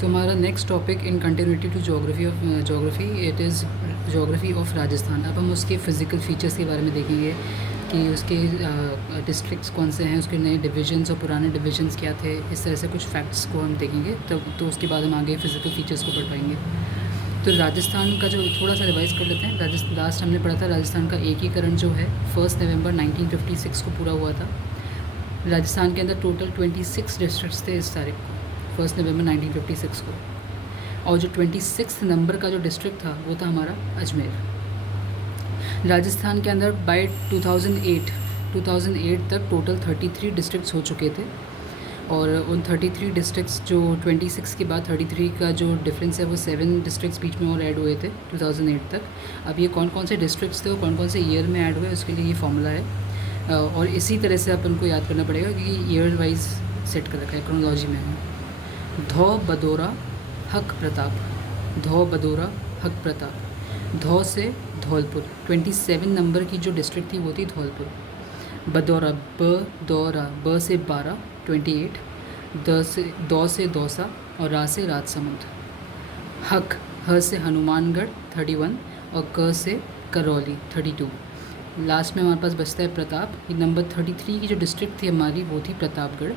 तो हमारा next topic in continuity to geography it is geography of Rajasthan. अब हम उसके फ़िज़िकल फ़ीचर्स के बारे में देखेंगे कि उसके डिस्ट्रिक्ट्स कौन से हैं, उसके नए डिविजन्स और पुराने डिविजन्स क्या थे। इस तरह से कुछ फैक्ट्स को हम देखेंगे तो उसके बाद हम आगे फ़िज़िकल फ़ीचर्स को पढ़ पाएंगे। तो राजस्थान का जो थोड़ा सा रिवाइज़ कर लेते हैं। लास्ट हमने पढ़ा था राजस्थान का एकीकरण जो है 1 नवंबर 1956 को पूरा हुआ था। राजस्थान के अंदर टोटल 26 डिस्ट्रिक्ट्स थे इस तारीख को, 1 नवंबर 1956 को। और जो 26 नंबर का जो डिस्ट्रिक्ट था वो था हमारा अजमेर। राजस्थान के अंदर बाय 2008 तक टोटल 33 डिस्ट्रिक्ट्स हो चुके थे। और उन 33 डिस्ट्रिक्ट्स जो 26 के बाद 33 का जो डिफरेंस है वो 7 डिस्ट्रिक्ट्स बीच में और ऐड हुए थे 2008 तक। अब ये कौन कौन से डिस्ट्रिक्ट्स थे और कौन कौन से ईयर में ऐड हुए उसके लिए ये फॉर्मूला है। और इसी तरह से अपन को याद करना पड़ेगा क्योंकि ईयर वाइज सेट कर रखा है, क्रोनोलॉजी में है। धौ बदौरा हक प्रताप, धौ बदौरा हक प्रताप। धौ से धौलपुर, 27 नंबर की जो डिस्ट्रिक्ट थी वो थी धौलपुर। बदौरा ब से 12, 28। दौ से दौसा और रा से राजसमंद। हक, ह से हनुमानगढ़ 31 और क से करौली 32। लास्ट में हमारे पास बचता है प्रताप। ये नंबर 33 की जो डिस्ट्रिक्ट थी हमारी वो थी प्रतापगढ़।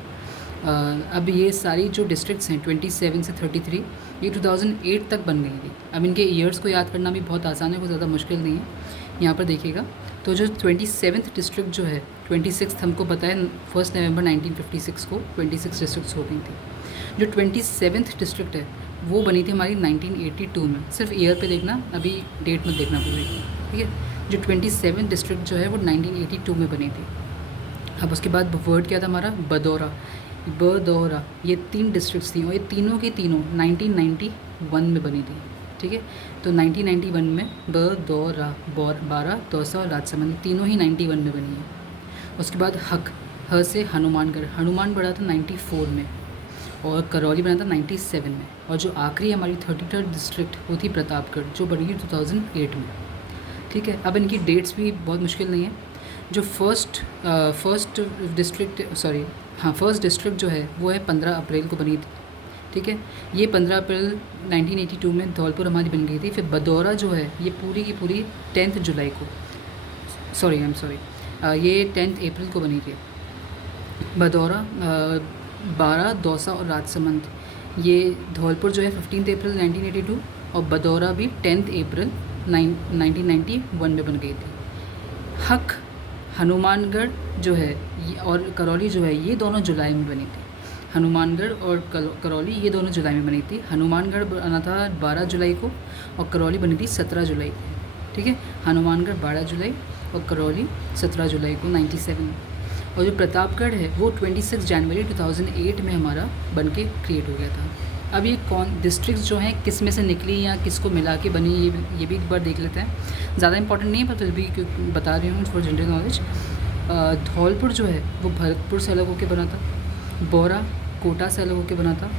अब ये सारी जो डिस्ट्रिक्ट्स हैं 27 से 33 ये 2008 तक बन गई थी। अब इनके ईयर्स को याद करना भी बहुत आसान है, कोई ज़्यादा मुश्किल नहीं है। यहाँ पर देखिएगा तो जो 27th डिस्ट्रिक्ट जो है 26 हमको पता है 1 नवंबर 1956 को 26 डिस्ट्रिक्ट्स हो गई थी। जो 27th डिस्ट्रिक्ट है वो बनी थी हमारी 1982 में। सिर्फ ईयर पे देखना, अभी डेट मत देखना पूरी, ठीक है। जो 27 डिस्ट्रिक्ट जो है वो 1982 में बनी थी। अब उसके बाद वर्ड क्या था हमारा बदौरा, बदौरा। ये 3 डिस्ट्रिक्ट्स थी और ये तीनों की तीनों 1991 में बनी थी, ठीक है। तो 1991 में बदौरा, 12, दौसा और राजसमंद तीनों ही 91 में बनी है। उसके बाद हक, ह से हनुमानगढ़, हनुमान बना था 94 में और करौली बना था 97 में। और जो आखिरी हमारी 33rd डिस्ट्रिक्ट वो थी प्रतापगढ़ जो बनी थी 2008 में, ठीक है। अब इनकी डेट्स भी बहुत मुश्किल नहीं है। जो फर्स्ट डिस्ट्रिक्ट जो है वो है 15 अप्रैल को बनी थी, ठीक है। ये 15 अप्रैल 1982 में धौलपुर हमारी बन गई थी। फिर बदौरा जो है ये पूरी की पूरी 10 जुलाई को, ये 10 अप्रैल को बनी थी। बदौरा 12, दौसा और राजसमंद। ये धौलपुर जो है 15 अप्रैल 1982 और बदौरा भी 10 अप्रैल 1991 में बन गई थी। हक, हनुमानगढ़ जो है और करौली जो है ये दोनों जुलाई में बनी थी। हनुमानगढ़ और करौली ये दोनों जुलाई में बनी थी। हनुमानगढ़ बना था 12 जुलाई को और करौली बनी थी 17 जुलाई को, ठीक है। हनुमानगढ़ 12 जुलाई और करौली 17 जुलाई को 97। और जो प्रतापगढ़ है वो 26 जनवरी 2008 में हमारा बन के क्रिएट हो गया था। अब ये कौन डिस्ट्रिक्ट्स जो हैं किस में से निकली या किसको मिला के बनी ये भी एक बार देख लेते हैं। ज़्यादा इंपॉर्टेंट नहीं है पर फिर भी बता रही हूँ फॉर जनरल नॉलेज। धौलपुर जो है वो भरतपुर से अलग होकर बना था। बोरा कोटा से अलग होकर बना था।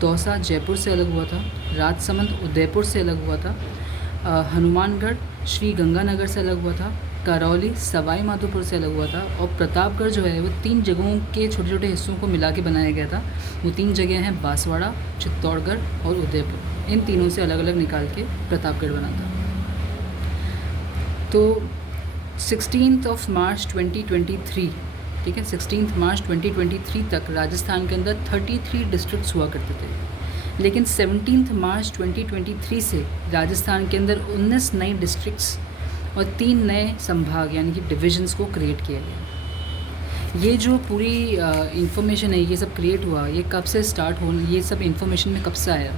दौसा जयपुर से अलग हुआ था। राजसमंद उदयपुर से अलग हुआ था। हनुमानगढ़ श्री गंगानगर से अलग हुआ था। करौली सवाई माधोपुर से अलग हुआ था। और प्रतापगढ़ जो है वो 3 जगहों के छोटे छोटे हिस्सों को मिला के बनाया गया था। वो 3 जगह हैं बांसवाड़ा, चित्तौड़गढ़ और उदयपुर। इन तीनों से अलग अलग निकाल के प्रतापगढ़ बना था। तो 16 मार्च 2023, ठीक है, 16 मार्च 2023 तक राजस्थान के अंदर 33 डिस्ट्रिक्ट्स हुआ करते थे। लेकिन 17 मार्च 2023 से राजस्थान के अंदर 19 नए डिस्ट्रिक्ट्स और 3 नए संभाग यानी कि डिविजन्स को क्रिएट किया गया। ये जो पूरी इंफॉर्मेशन है ये सब क्रिएट हुआ, ये कब से स्टार्ट हो, ये सब इंफॉर्मेशन में कब से आया?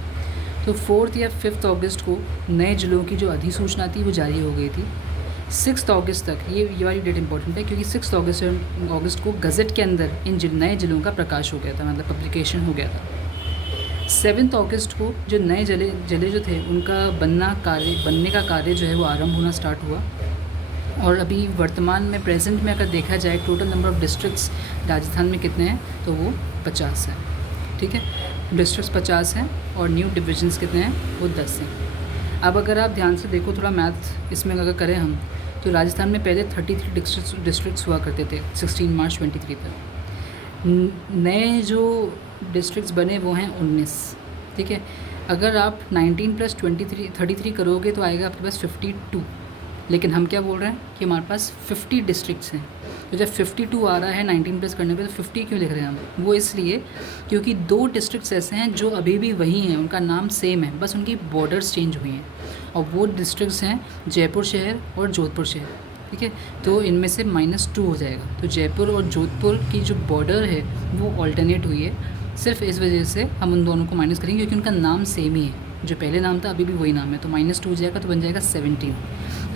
तो 4 या 5 अगस्त को नए जिलों की जो अधिसूचना थी वो जारी हो गई थी। 6 अगस्त तक, ये वाली डेट इंपॉर्टेंट है क्योंकि 6 अगस्त को गज़ट के अंदर इन नए जिलों का प्रकाश हो गया था, मतलब पब्लिकेशन हो गया था। 7 अगस्त को जो नए जिले जो थे उनका बनने का कार्य जो है वो आरंभ होना स्टार्ट हुआ। और अभी वर्तमान में प्रेजेंट में अगर देखा जाए total number of districts Rajasthan में कितने हैं तो वो 50 हैं, ठीक है। डिस्ट्रिक्ट्स 50 हैं और न्यू डिविजन्स कितने हैं वो 10 हैं। अब अगर आप ध्यान से देखो थोड़ा मैथ इसमें अगर करें हम तो राजस्थान में पहले 33 डिस्ट्रिक्ट्स हुआ करते थे 16 मार्च 23 तक। नए जो डिस्ट्रिक्ट्स बने वो हैं 19, ठीक है। अगर आप 19 + 33 करोगे तो आएगा आपके पास 52, लेकिन हम क्या बोल रहे हैं कि हमारे पास 50 डिस्ट्रिक्ट्स हैं। तो जब 52 आ रहा है 19 प्लस करने पे, तो 50 क्यों लिख रहे हैं हम? वो इसलिए क्योंकि 2 डिस्ट्रिक्ट्स ऐसे हैं जो अभी भी वही हैं, उनका नाम सेम है, बस उनकी बॉर्डर्स चेंज हुई हैं, और वो डिस्ट्रिक्ट्स हैं जयपुर शहर और जोधपुर शहर। ठीक है, तो इनमें से -2 हो जाएगा। तो जयपुर और जोधपुर की जो बॉर्डर है वो ऑल्टरनेट हुई है, सिर्फ इस वजह से हम उन दोनों को माइनस करेंगे क्योंकि उनका नाम सेम ही है, जो पहले नाम था अभी भी वही नाम है। तो -2 हो जाएगा, तो बन जाएगा 17।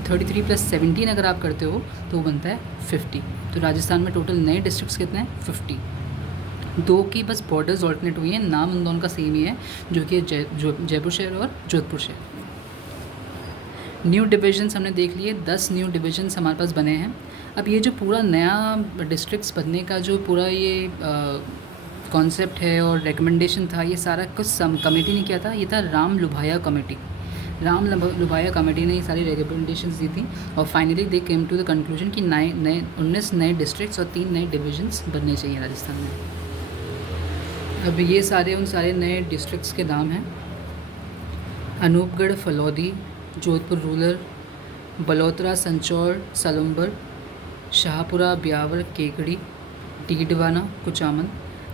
33 + 17 अगर आप करते हो तो वो बनता है 50। तो राजस्थान में टोटल नए डिस्ट्रिक्ट्स कितने हैं? 50। 2 की बस बॉर्डर्स ऑल्टरनेट हुई हैं, नाम उन दोनों का सेम ही है, जो कि जयपुर शहर और जोधपुर शहर। न्यू डिविजन्स हमने देख लिए, 10 न्यू डिविजन्स हमारे पास बने हैं। अब ये जो पूरा नया डिस्ट्रिक्ट्स बनने का जो पूरा ये कॉन्सेप्ट है और रिकमेंडेशन था, ये सारा कुछ कमेटी ने किया था, ये था राम लुभाया कमेटी। राम लुभाया कमेटी ने ये सारी रिकमेंडेशंस दी थी, और finally they came to the conclusion कि 19 नए डिस्ट्रिक्ट्स और 3 नए डिविजन्स बनने चाहिए राजस्थान में। अब ये सारे उन सारे नए डिस्ट्रिक्ट्स के नाम हैं: अनूपगढ़ फलौदी, जोधपुर रूरल, बलोत्रा संचौर सलुम्बर, शाहपुरा ब्यावर केकड़ी, डीडवाना कुचामन,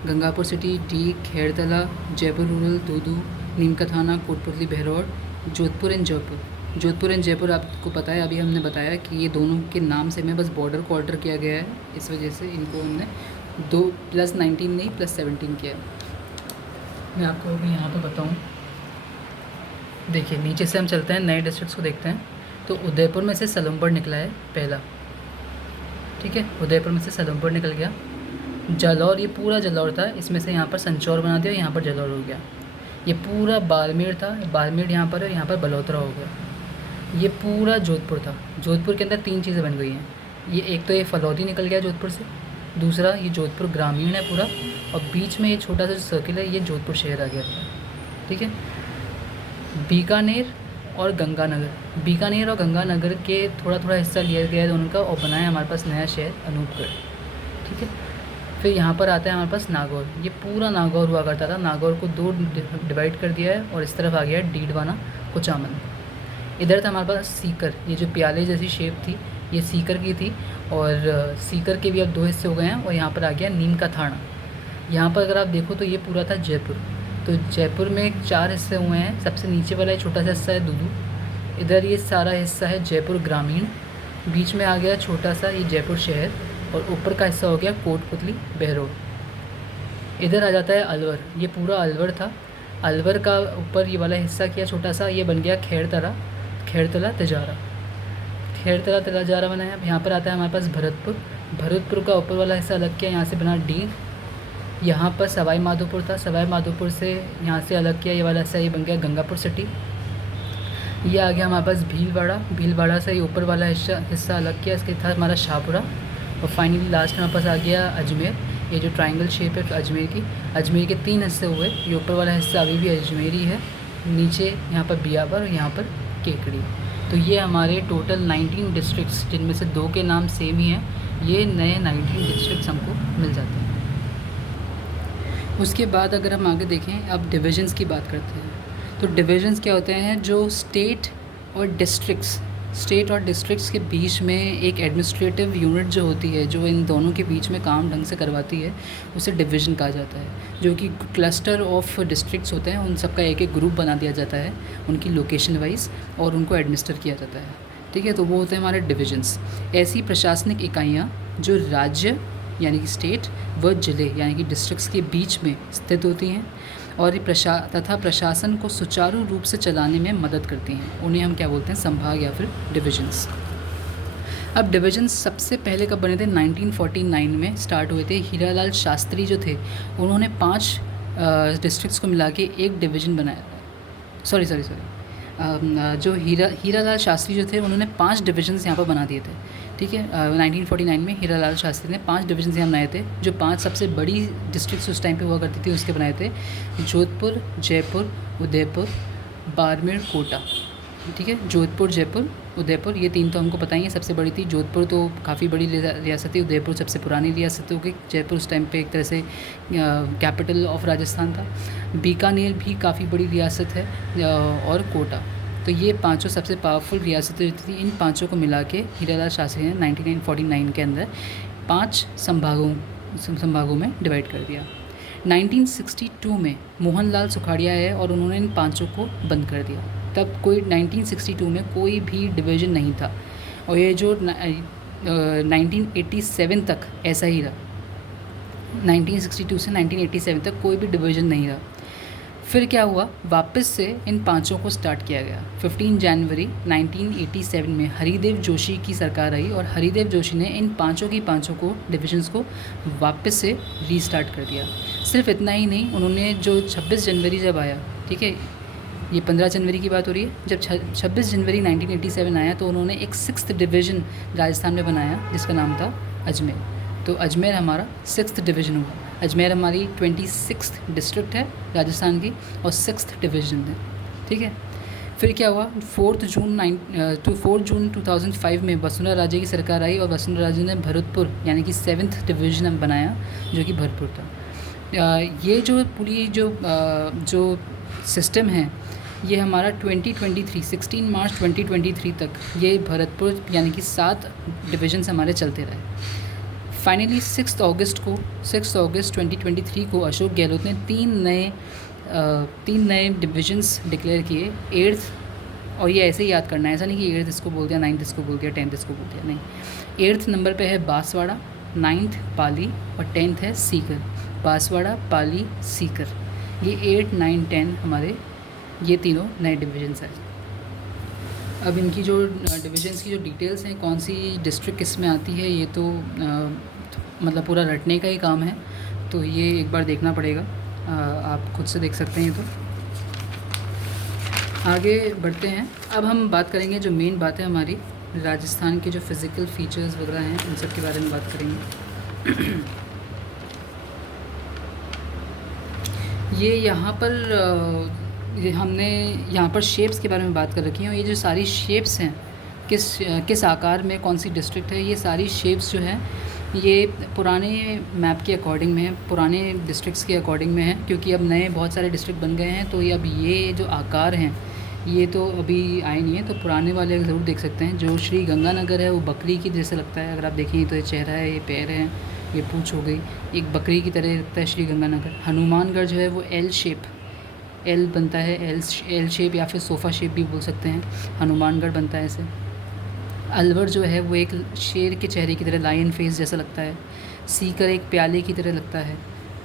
गंगापुर सिटी डी खेड़तला, Jaipur rural Dudu, Neemka Thana Kotputli Behror, Jodhpur and Jaipur. Jodhpur and Jaipur आपको पता है, अभी हमने बताया कि ये दोनों के नाम से में बस बॉर्डर को ऑल्टर किया गया है, इस वजह से इनको हमने 2 + 19 नहीं +17 किया है। मैं आपको अभी यहाँ पर बताऊँ, देखिए नीचे से हम चलते हैं, नए डिस्ट्रिक्ट्स को देखते हैं। तो उदयपुर में से सलुम्बर निकला है पहला, ठीक है, उदयपुर में से सलुम्बर निकल गया। जालौर, ये पूरा जालौर था, इसमें से यहाँ पर संचौर बना दिया, यहाँ पर जालौर हो गया। ये पूरा बाड़मेर था, बाड़मेर यहाँ पर है, यहाँ पर बलोत्रा हो गया। ये पूरा जोधपुर था, जोधपुर के अंदर 3 चीज़ें बन गई हैं। ये एक तो ये फलौदी निकल गया जोधपुर से, दूसरा ये जोधपुर ग्रामीण है पूरा, और बीच में ये छोटा सा जो सर्किल है ये जोधपुर शहर आ गया। ठीक है, बीकानेर और गंगानगर, बीकानेर और गंगानगर के थोड़ा थोड़ा हिस्सा लिया गया है उनका, और बनाया हमारे पास नया शहर अनूपगढ़। ठीक है, फिर यहाँ पर आता है हमारे पास नागौर। ये पूरा नागौर हुआ करता था, नागौर को 2 डिवाइड कर दिया है, और इस तरफ आ गया है डीडवाना कुचामन। इधर था हमारे पास सीकर, ये जो प्याले जैसी शेप थी ये सीकर की थी, और सीकर के भी अब 2 हिस्से हो गए हैं, और यहाँ पर आ गया नीमका थाना। यहाँ पर अगर आप देखो तो ये पूरा था जयपुर। तो जयपुर में 4 हिस्से हुए हैं, सबसे नीचे वाला एक छोटा सा हिस्सा है दूदू, इधर ये सारा हिस्सा है जयपुर ग्रामीण, बीच में आ गया छोटा सा ये जयपुर शहर, और ऊपर का हिस्सा हो गया कोटपुतली बहरौर। इधर आ जाता है अलवर, ये पूरा अलवर था, अलवर का ऊपर ये वाला हिस्सा किया छोटा सा, ये बन गया खेड़तला तिजारा, खेड़तला तिजारा बनाया। अब यहाँ पर आता है हमारे पास भरतपुर, भरतपुर का ऊपर वाला हिस्सा अलग किया, यहाँ से बना डी। यहाँ पर सवाई माधोपुर था, सवाई माधोपुर से यहाँ से अलग किया, ये वाला हिस्सा ये बन गया गंगापुर सिटी। ये आ गया हमारे पास भीलवाड़ा, भीलवाड़ा से ये ऊपर वाला हिस्सा अलग किया, इसके था हमारा शाहपुरा, और फाइनली लास्ट हमारे पास आ गया अजमेर। ये जो ट्रायंगल शेप है अजमेर की, अजमेर के 3 हिस्से हुए, ये ऊपर वाला हिस्सा अभी भी अजमेरी है, नीचे यहाँ पर बियावर और यहाँ पर केकड़ी। तो ये हमारे टोटल 19 डिस्ट्रिक्ट्स, जिनमें से 2 के नाम सेम ही हैं, ये नए 19 डिस्ट्रिक्ट्स हमको मिल जाते हैं। उसके बाद अगर हम आगे देखें, अब डिविजन्स की बात करते हैं। तो डिविजन्स क्या होते हैं? जो स्टेट और डिस्ट्रिक्ट्स के बीच में एक एडमिनिस्ट्रेटिव यूनिट जो होती है, जो इन दोनों के बीच में काम ढंग से करवाती है, उसे डिवीज़न कहा जाता है। जो कि क्लस्टर ऑफ डिस्ट्रिक्ट्स होते हैं, उन सबका एक ग्रुप बना दिया जाता है उनकी लोकेशन वाइज, और उनको एडमिनिस्टर किया जाता है। ठीक है, तो वो होते हैं हमारे डिविजन्स। ऐसी प्रशासनिक इकाइयाँ जो राज्य यानी कि स्टेट व जिले यानी कि डिस्ट्रिक्ट्स के बीच में स्थित होती हैं, और तथा प्रशासन को सुचारू रूप से चलाने में मदद करती हैं, उन्हें हम क्या बोलते हैं? संभाग या फिर डिविजन्स। अब डिविजन्स सबसे पहले कब बने थे? 1949 में स्टार्ट हुए थे। हीरालाल शास्त्री जो थे, उन्होंने 5 डिस्ट्रिक्ट्स को मिला के एक डिवीज़न बनाया। सॉरी जो हीरालाल शास्त्री जो थे, उन्होंने 5 डिविजन्स यहाँ पर बना दिए थे। ठीक है, 1949 में हीरालाल शास्त्री ने 5 डिविजन्स यहाँ बनाए थे। जो 5 सबसे बड़ी डिस्ट्रिक्ट्स उस टाइम पे हुआ करती थी, उसके बनाए थे जोधपुर, जयपुर, उदयपुर, बाड़मेर, कोटा। ठीक है, जोधपुर, जयपुर, उदयपुर, ये 3 तो हमको पता ही है। सबसे बड़ी थी जोधपुर, तो काफ़ी बड़ी रियासत थी। उदयपुर सबसे पुरानी रियासत हो गई। जयपुर उस टाइम पे एक तरह से कैपिटल ऑफ राजस्थान था। बीकानेर भी काफ़ी बड़ी रियासत है, और कोटा। तो ये पांचों सबसे पावरफुल रियासतें थी। इन पांचों को मिला के हीरालाल शास्त्री ने 1949 के अंदर 5 संभागों में डिवाइड कर दिया। 1962 में मोहनलाल सुखाड़िया है और उन्होंने इन पांचों को बंद कर दिया। तब कोई 1962 में कोई भी डिवीज़न नहीं था, और ये जो 1987 तक ऐसा ही रहा। 1962 से 1987 तक कोई भी डिवीज़न नहीं रहा। फिर क्या हुआ, वापस से इन पांचों को स्टार्ट किया गया। 15 जनवरी 1987 में हरिदेव जोशी की सरकार आई, और हरिदेव जोशी ने इन पांचों को डिविजन्स को वापस से रीस्टार्ट कर दिया। सिर्फ इतना ही नहीं, उन्होंने जो 26 जनवरी जब आया, ठीक है, ये 15 जनवरी की बात हो रही है, जब 26 जनवरी 1987 आया तो उन्होंने एक 6th डिवीज़न राजस्थान में बनाया जिसका नाम था अजमेर। तो अजमेर हमारा 6th डिवीज़न हुआ। अजमेर हमारी 26th डिस्ट्रिक्ट है राजस्थान की, और 6th डिवीज़न है, ठीक है। फिर क्या हुआ, 4 जून 2005 में वसुंधरा राजे की सरकार आई, और वसुंधरा राजे ने भरतपुर यानी कि 7th डिवीज़न बनाया, जो कि भरतपुर था। ये जो पूरी जो सिस्टम है, ये हमारा 16 मार्च 2023 तक ये भरतपुर यानी कि 7 डिवीज़न्स हमारे चलते रहे। फाइनली 6 अगस्त 2023 को अशोक गहलोत ने 3 नए डिवीज़न्स डिक्लेयर किए। 8th, और ये ऐसे ही याद करना है, ऐसा नहीं कि 8th इसको बोल दिया, 9th इसको बोल दिया, 10th इसको बोल दिया, नहीं। 8th नंबर पे है बांसवाड़ा, 9th पाली, और 10th है सीकर। बांसवाड़ा, पाली, सीकर, ये 8, 9, 10 हमारे ये तीनों नए डिवीज़न्स हैं। अब इनकी जो डिवीज़न्स की जो डिटेल्स हैं, कौन सी डिस्ट्रिक्ट किस में आती है, ये तो मतलब पूरा रटने का ही काम है, तो ये एक बार देखना पड़ेगा। आप खुद से देख सकते हैं। तो आगे बढ़ते हैं। अब हम बात करेंगे, जो मेन बात है हमारी राजस्थान के जो फ़िज़िकल फ़ीचर्स वगैरह हैं, उन सब के बारे में बात करेंगे। ये यहाँ पर हमने यहाँ पर शेप्स के बारे में बात कर रखी है, और ये जो सारी शेप्स हैं, किस आकार में कौन सी डिस्ट्रिक्ट है, ये सारी शेप्स जो है ये पुराने मैप के अकॉर्डिंग में है, पुराने डिस्ट्रिक्ट्स के अकॉर्डिंग में है, क्योंकि अब नए बहुत सारे डिस्ट्रिक्ट बन गए हैं। तो ये अब ये जो आकार हैं ये तो अभी आए नहीं है, तो पुराने वाले ज़रूर देख सकते हैं। जो श्री गंगानगर है वो बकरी की जैसे लगता है, अगर आप देखें तो ये चेहरा है, ये पैर है, ये पूँछ हो गई, एक बकरी की तरह लगता है श्री गंगानगर। हनुमानगढ़ जो है वो एल बनता है, एल शेप या फिर सोफ़ा शेप भी बोल सकते हैं, हनुमानगढ़ बनता है ऐसे। अलवर जो है वो एक शेर के चेहरे की तरह, लायन फेस जैसा लगता है। सीकर एक प्याले की तरह लगता है,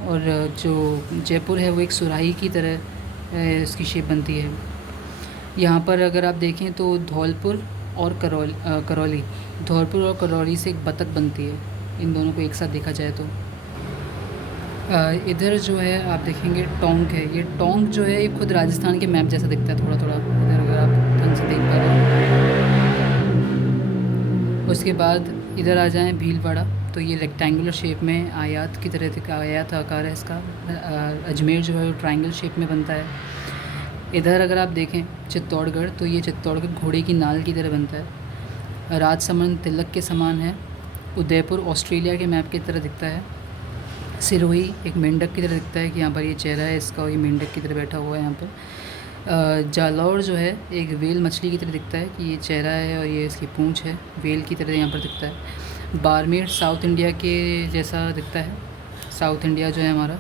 और जो जयपुर है वो एक सुराही की तरह इसकी शेप बनती है। यहाँ पर अगर आप देखें तो धौलपुर और करौली से एक बतख बनती है, इन दोनों को एक साथ देखा जाए तो। इधर जो है आप देखेंगे टोंक है, ये टोंक जो है ये खुद राजस्थान के मैप जैसा दिखता है थोड़ा थोड़ा, इधर अगर आप ढंग से देख पा रहे हैं। उसके बाद इधर आ जाएं भीलवाड़ा, तो ये रेक्टेंगुलर शेप में आयात की तरह आयात आकार है इसका। अजमेर जो है वो ट्रायंगल शेप में बनता है। इधर अगर आप देखें चित्तौड़गढ़, तो ये चित्तौड़गढ़ घोड़े की नाल की तरह बनता है। राजसमंद तिलक के समान है। उदयपुर ऑस्ट्रेलिया के मैप की तरह दिखता है। सिरोही एक मेंढक की तरह दिखता है कि यहाँ पर ये चेहरा है इसका, और ये मेंढक की तरह बैठा हुआ है यहाँ पर। जालौर जो है एक वेल मछली की तरह दिखता है कि ये चेहरा है और ये इसकी पूँछ है, वेल की तरह यहाँ पर दिखता है। बाड़मेर साउथ इंडिया के जैसा दिखता है, साउथ इंडिया जो है हमारा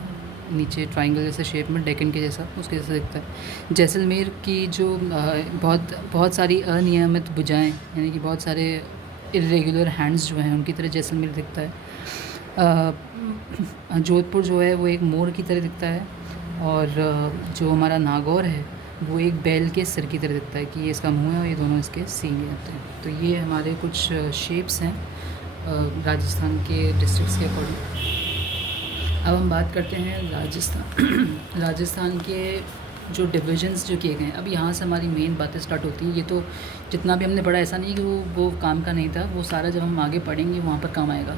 नीचे ट्रायंगल जैसे शेप में, डेक्कन के जैसा, उसके जैसा दिखता है। जैसलमेर की जो बहुत सारी अनियमित भुजाएँ, यानी कि बहुत सारे इरेगुलर हैंड्स जो हैं, उनकी तरह जैसलमेर दिखता है। जोधपुर जो है वो एक मोर की तरह दिखता है, और जो हमारा नागौर है वो एक बैल के सिर की तरह दिखता है कि ये इसका मुंह है और ये दोनों इसके सींग होते हैं। तो ये हमारे कुछ शेप्स हैं राजस्थान के डिस्ट्रिक्ट्स के अकॉर्डिंग। अब हम बात करते हैं राजस्थान के जो डिविजन्स जो किए गए हैं। अब यहाँ से हमारी मेन बातें स्टार्ट होती हैं। ये तो जितना भी हमने पढ़ा, ऐसा नहीं कि वो काम का नहीं था, वो सारा जब हम आगे पढ़ेंगे वहाँ पर काम आएगा,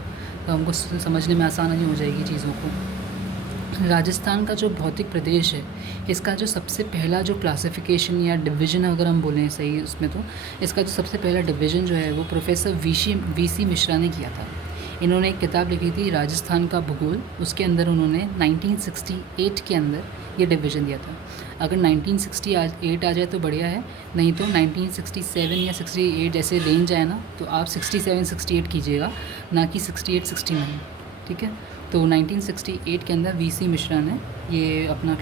तो हमको समझने में आसानी हो जाएगी चीज़ों को। राजस्थान का जो भौतिक प्रदेश है, इसका जो सबसे पहला जो क्लासिफिकेशन या डिवीज़न अगर हम बोलें सही उसमें, तो इसका जो सबसे पहला डिवीज़न जो है वो प्रोफेसर वीसी मिश्रा ने किया था। इन्होंने एक किताब लिखी थी राजस्थान का भूगोल, उसके अंदर उन्होंने 1968 के अंदर ये डिवीज़न दिया था। अगर 1968 आ जाए तो बढ़िया है, नहीं तो 1967 या 68 जैसे रेंज आए ना, तो आप 67-68 कीजिएगा, ना कि 68-69, ठीक है। तो 1968 के अंदर वीसी मिश्रा ने ये अपना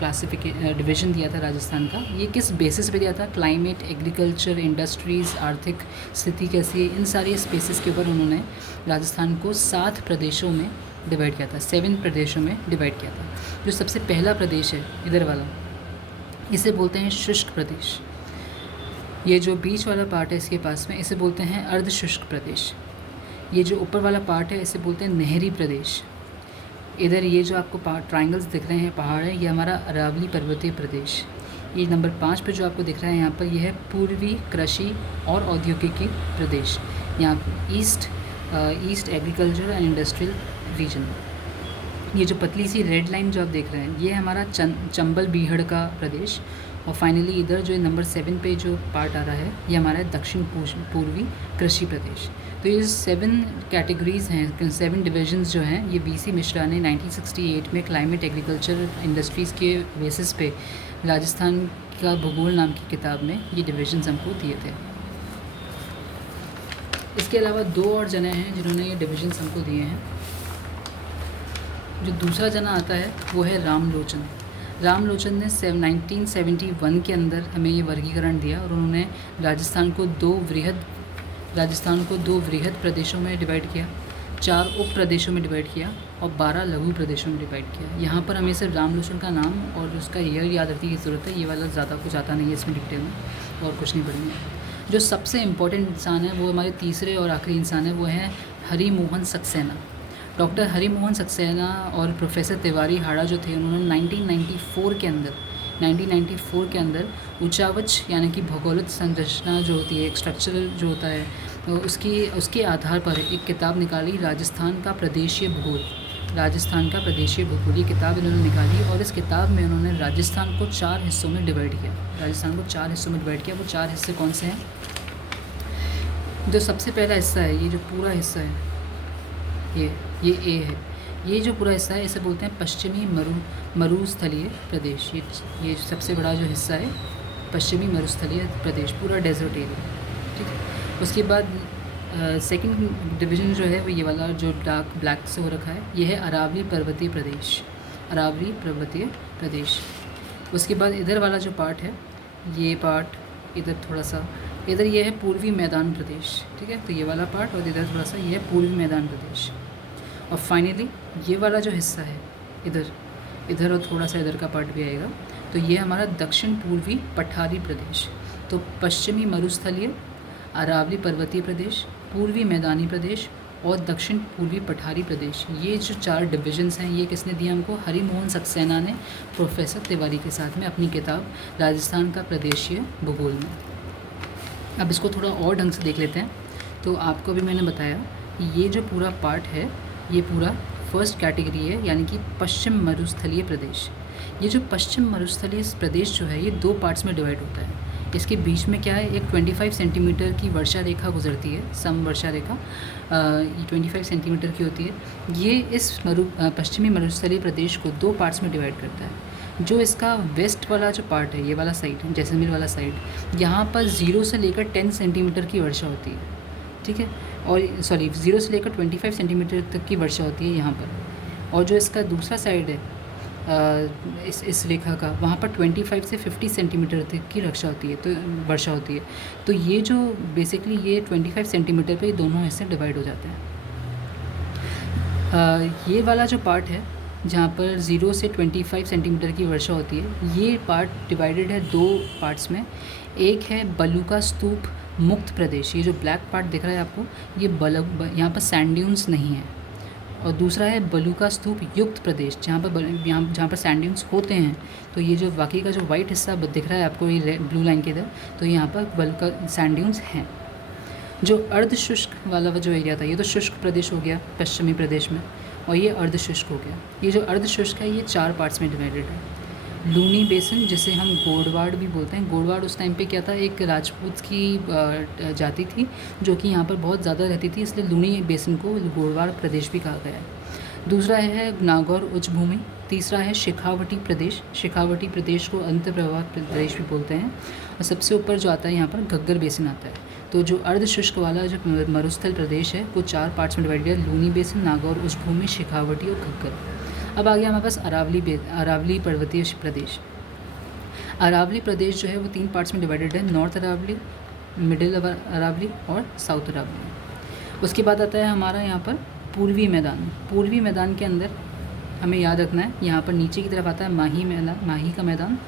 डिवीज़न दिया था राजस्थान का। ये किस बेसिस पे दिया था? क्लाइमेट, एग्रीकल्चर, इंडस्ट्रीज़, आर्थिक स्थिति कैसी है, इन सारी स्पेसिस के ऊपर उन्होंने राजस्थान को 7 प्रदेशों में डिवाइड किया था, 7 प्रदेशों में डिवाइड किया था। जो सबसे पहला प्रदेश है इधर वाला, इसे बोलते हैं शुष्क प्रदेश। ये जो बीच वाला पार्ट है इसके पास में, इसे बोलते हैं अर्ध शुष्क प्रदेश। ये जो ऊपर वाला पार्ट है इसे बोलते हैं नहरी प्रदेश। इधर ये जो आपको ट्रायंगल्स दिख रहे हैं, पहाड़ है, ये हमारा अरावली पर्वतीय प्रदेश। ये नंबर 5 पे जो आपको दिख रहा है यहाँ पर, ये है पूर्वी कृषि और औद्योगिकी प्रदेश। यहाँ east agriculture and industrial region. ये जो पतली सी रेड लाइन जो आप देख रहे हैं, ये हमारा चंबल बीहड़ का प्रदेश। और फाइनली इधर जो नंबर 7 पे जो पार्ट आ रहा है, ये हमारा दक्षिण पूर्वी कृषि प्रदेश। तो ये 7 कैटेगरीज़ हैं, 7 डिविजन्स जो हैं, ये वीसी मिश्रा ने 1968 में क्लाइमेट, एग्रीकल्चर, इंडस्ट्रीज़ के बेसिस पे राजस्थान का भूगोल नाम की किताब में ये डिविजन्स हमको दिए थे। इसके अलावा 2 और जने हैं जिन्होंने ये डिविजन्स हमको दिए हैं। जो दूसरा जना आता है वो है रामलोचन। रामलोचन ने 1971 के अंदर हमें ये वर्गीकरण दिया, और उन्होंने राजस्थान को दो वृहद प्रदेशों में डिवाइड किया, 4 उप प्रदेशों में डिवाइड किया और 12 लघु प्रदेशों में डिवाइड किया। यहाँ पर हमें सिर्फ रामलोचन का नाम और उसका ईयर याद रखने की ज़रूरत है, ये वाला ज़्यादा कुछ आता नहीं है इसमें डिटेल में, और कुछ नहीं पढ़ेंगे। जो सबसे इम्पोर्टेंट इंसान है वो हमारे तीसरे और आखिरी इंसान है, वो हैं हरि मोहन सक्सेना। डॉक्टर हरि मोहन सक्सेना और प्रोफेसर तिवारी हाड़ा जो थे, उन्होंने 1994 के अंदर उचावच यानी कि भौगोलिक संरचना जो होती है, एक स्ट्रक्चरल जो होता है, तो उसके आधार पर एक किताब निकाली, राजस्थान का प्रदेशीय भूगोल। ये किताब इन्होंने निकाली, और इस किताब में उन्होंने राजस्थान को 4 हिस्सों में डिवाइड किया। वो 4 हिस्से कौन से हैं? जो सबसे पहला हिस्सा है, ये जो पूरा हिस्सा है, ये ए है। ये जो पूरा हिस्सा है इसे बोलते हैं पश्चिमी मरुस्थलीय प्रदेश। ये सबसे बड़ा जो हिस्सा है पश्चिमी मरुस्थलीय प्रदेश, पूरा डेजर्ट एरिया, ठीक है। उसके बाद सेकंड डिवीज़न जो है वो ये वाला जो डार्क ब्लैक से हो रखा है, ये है अरावली पर्वतीय प्रदेश। उसके बाद इधर वाला जो पार्ट है, ये पार्ट इधर थोड़ा सा, इधर ये है पूर्वी मैदान प्रदेश, ठीक है। तो ये वाला पार्ट और इधर थोड़ा सा ये है पूर्वी मैदान प्रदेश। और फाइनली ये वाला जो हिस्सा है इधर और थोड़ा सा इधर का पार्ट भी आएगा, तो ये हमारा दक्षिण पूर्वी पठारी प्रदेश। तो पश्चिमी मरुस्थलीय, अरावली पर्वतीय प्रदेश, पूर्वी मैदानी प्रदेश और दक्षिण पूर्वी पठारी प्रदेश, ये जो 4 डिविजन्स हैं, ये किसने दिया हमको? हरि मोहन सक्सेना ने प्रोफेसर तिवारी के साथ में अपनी किताब राजस्थान का प्रदेशीय भूगोल में। अब इसको थोड़ा और ढंग से देख लेते हैं। तो आपको भी मैंने बताया ये जो पूरा पार्ट है, ये पूरा फर्स्ट कैटेगरी है, यानी कि पश्चिम मरुस्थलीय प्रदेश। ये जो पश्चिम मरुस्थलीय प्रदेश जो है, ये 2 पार्ट्स में डिवाइड होता है। इसके बीच में क्या है, एक 25 सेंटीमीटर की वर्षा रेखा गुजरती है, सम वर्षा रेखा, ये 25 सेंटीमीटर की होती है। ये इस पश्चिमी मरुस्थलीय प्रदेश को 2 पार्ट्स में डिवाइड करता है। जो इसका वेस्ट वाला जो पार्ट है, ये वाला साइड, जैसलमेर वाला साइड, यहाँ पर 0 से लेकर 10 सेंटीमीटर की वर्षा होती है, ठीक है। और 0 से लेकर 25 सेंटीमीटर तक की वर्षा होती है यहाँ पर। और जो इसका दूसरा साइड है इस रेखा का, वहाँ पर 25 से 50 सेंटीमीटर तक की वर्षा होती है। तो ये जो बेसिकली ये 25 सेंटीमीटर पे दोनों हिस्से डिवाइड हो जाते हैं। ये वाला जो पार्ट है जहाँ पर 0 से 25 सेंटीमीटर की वर्षा होती है, ये पार्ट डिवाइडेड है 2 पार्ट्स में। एक है बलुका स्तूप मुक्त प्रदेश, ये जो ब्लैक पार्ट दिख रहा है आपको, ये यहाँ पर सैंड ड्यून्स नहीं है। और दूसरा है बलुका स्तूप युक्त प्रदेश, जहाँ पर सैंड ड्यून्स होते हैं। तो ये जो बाकी का जो वाइट हिस्सा दिख रहा है आपको, ये ब्लू लाइन के इधर, तो यहाँ पर बलुका सैंड ड्यून्स हैं। जो अर्ध शुष्क वाला जो एरिया था, ये तो शुष्क प्रदेश हो गया पश्चिमी प्रदेश में। और ये अर्धशुष्क हो गया। ये जो अर्धशुष्क है ये 4 पार्ट्स में डिवाइडेड है। लूनी बेसिन, जिसे हम गोडवाड़ भी बोलते हैं। गोडवाड़ उस टाइम पे क्या था, एक राजपूत की जाति थी जो कि यहाँ पर बहुत ज़्यादा रहती थी, इसलिए लूनी बेसिन को गोडवाड़ प्रदेश भी कहा गया है। दूसरा है नागौर उच्च भूमि। तीसरा है शेखावटी प्रदेश। शेखावटी प्रदेश को अंतर्प्रवाह प्रदेश भी बोलते हैं। और सबसे ऊपर जो आता है यहाँ पर घग्गर बेसिन आता है। तो जो अर्धशुष्क वाला जो मरुस्थल प्रदेश है वो 4 पार्ट्स में डिवाइडेड है, लूनी बेसिन, नागौर उच्च भूमि, शेखावटी और घग्गर। अब आ गया हमारे पास अरावली पर्वतीय प्रदेश। अरावली प्रदेश जो है वो 3 पार्ट्स में डिवाइडेड है, नॉर्थ अरावली, मिडिल अरावली और साउथ अरावली। उसके बाद आता है हमारा यहाँ पर पूर्वी मैदान। पूर्वी मैदान के अंदर हमें याद रखना है, यहाँ पर नीचे की तरफ आता है माही का मैदान।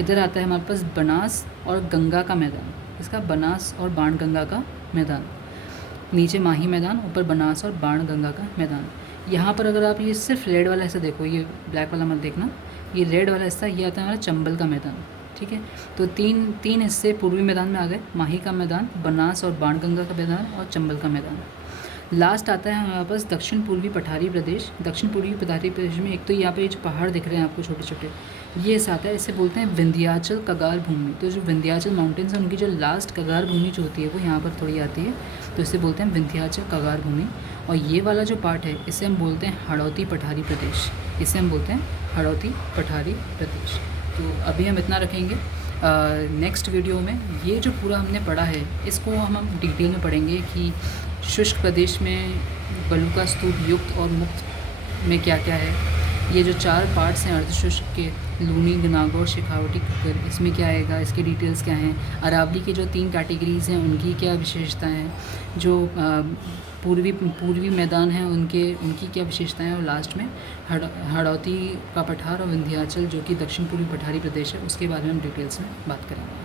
इधर आता है हमारे पास बनास और गंगा का मैदान। इसका बनास और बाणगंगा का मैदान, नीचे माही मैदान, ऊपर बनास और बाणगंगा का मैदान। यहाँ पर अगर आप ये सिर्फ रेड वाला हिस्सा देखो, ये ब्लैक वाला मत देखना, ये रेड वाला हिस्सा ये आता है हमारा चंबल का मैदान। ठीक है, तो तीन हिस्से पूर्वी मैदान में आ गए, माही का मैदान, बनास और बाणगंगा का मैदान और चंबल का मैदान। लास्ट आता है हमारे पास दक्षिण पूर्वी पठारी प्रदेश। दक्षिण पूर्वी पठारी प्रदेश में एक तो यहाँ पे जो पहाड़ दिख रहे हैं आपको छोटे छोटे, ये हिस्सा आता है, इसे बोलते हैं विंध्याचल कगार भूमि। तो जो विंध्याचल माउंटेन्स हैं उनकी जो लास्ट कगार भूमि जो होती है वो यहाँ पर थोड़ी आती है, तो इसे बोलते हैं विंध्याचल कगार भूमि। और ये वाला जो पार्ट है इसे हम बोलते हैं हड़ौती पठारी प्रदेश। इसे हम बोलते हैं हड़ौती पठारी प्रदेश। तो अभी हम इतना रखेंगे। नेक्स्ट वीडियो में ये जो पूरा हमने पढ़ा है इसको हम डिटेल में पढ़ेंगे कि शुष्क प्रदेश में बलुका स्तूप युक्त और मुक्त में क्या क्या है। ये जो 4 पार्ट्स हैं अर्धशुष्क के, लूनी, नागौर, शेखावटी, घग्गर, इसमें क्या आएगा, इसके डिटेल्स क्या हैं। अरावली के जो 3 कैटेगरीज़ हैं उनकी क्या विशेषताएं हैं, जो पूर्वी मैदान हैं उनकी क्या विशेषताएं हैं, और लास्ट में हड़ौती का पठार और विंध्याचल जो कि दक्षिण पूर्वी पठारी प्रदेश है उसके बारे में हम डिटेल्स में बात करेंगे।